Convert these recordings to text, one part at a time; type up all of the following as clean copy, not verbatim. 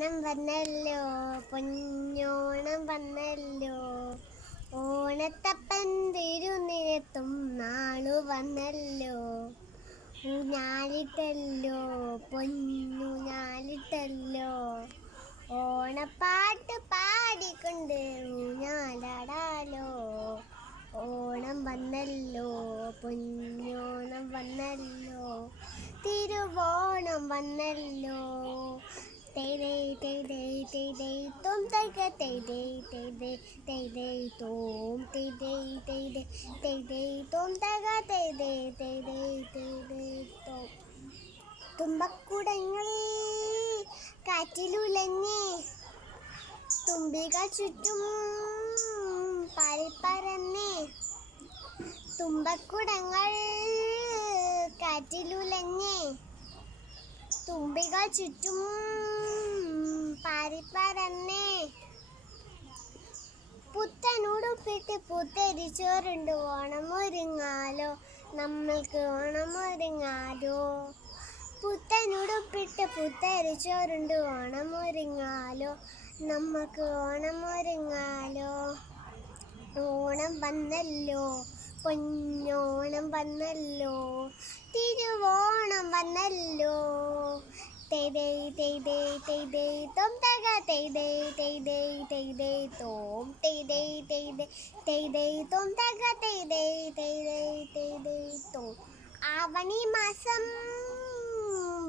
ഓണം വന്നല്ലോ, പൊന്നോണം വന്നല്ലോ, ഓണത്തപ്പൻ തിരുനിരത്തും നാളു വന്നല്ലോ. ഊഞ്ഞാലിട്ടല്ലോ, പൊന്നൂഞ്ഞാലിട്ടല്ലോ, ഓണപ്പാട്ട് പാടിക്കൊണ്ട് ഊഞ്ഞാലാടാലോ. ഓണം വന്നല്ലോ, പൊന്നോണം വന്നല്ലോ, തിരുവോണം വന്നല്ലോ. തേതേ തേതേ തേതേ തോം തക തേതേ തേതേ തേതേ തോം തേതേ തേതേ തേതേ തോം തക തേതേ തേതേ തേതേ തോം. തുമ്പക്കുടങ്ങൾ കാറ്റിലുലഞ്ഞേ, തുമ്പികൾ ചുറ്റും പാറിപ്പറന്നേ. തുമ്പക്കുടങ്ങൾ കാറ്റിലുലഞ്ഞേ, തുമ്പികൾ ചുറ്റും പാറിപ്പറന്നേ. പുത്തനുടുപ്പിട്ട് പുത്തരിച്ചോറുണ്ട് ഓണം ഒരുങ്ങാലോ, നമ്മൾക്ക് ഓണം ഒരുങ്ങാലോ. പുത്തനുടുപ്പിട്ട് പുത്തരിച്ചോറുണ്ട് ഓണം ഒരുങ്ങാലോ, നമുക്ക് ഓണം ഒരുങ്ങാലോ. ഓണം വന്നല്ലോ, പൊന്നോണം വന്നല്ലോ, തിരുവോണം വന്നല്ലോ. തേതേ തേതേ തേതേ തോം തക തേതേ തേതേ തേതേ തോം തേതേ തേതേ തേതേ തോം തക തേതേ തേതേ തേതേ തോം. ആവണി മാസം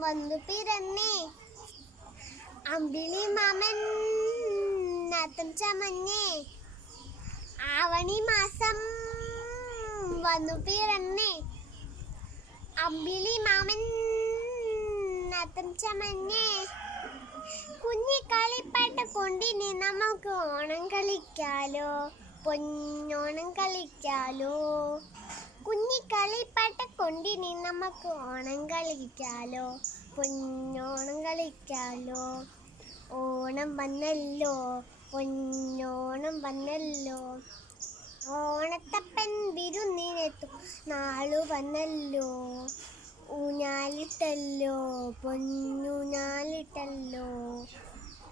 വന്നു പിറന്നേ, അമ്പിളി മാമൻ നാത്തം ചമഞ്ഞേ. ആവണി മാസം വന്നു പിറന്നേ, അമ്പിളി മാമൻ നാത്തം ചമഞ്ഞേ. കുഞ്ഞിക്കളിപ്പാട്ട കൊണ്ടിനി നമുക്ക് ഓണം കളിക്കാലോ, പൊന്നോണം കളിക്കാലോ. കുഞ്ഞിക്കളിപ്പാട്ട കൊണ്ടിനി നമുക്ക് ഓണം കളിക്കാലോ, പൊന്നോണം കളിക്കാലോ. ഓണം വന്നല്ലോ, പൊന്നോണം വന്നല്ലോ, ഓണത്തപ്പൻ വിരുന്നിനെത്തും നാളു വന്നല്ലോ. ഊഞ്ഞാലിട്ടല്ലോ, പൊന്നൂഞ്ഞാലിട്ടല്ലോ,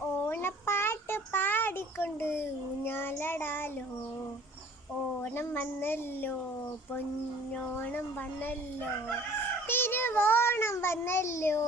ഓണപ്പാട്ട് പാടിക്കൊണ്ട് ഊഞ്ഞാലാടാലോ. ഓണം വന്നല്ലോ, പൊന്നോണം വന്നല്ലോ, തിരുവോണം വന്നല്ലോ.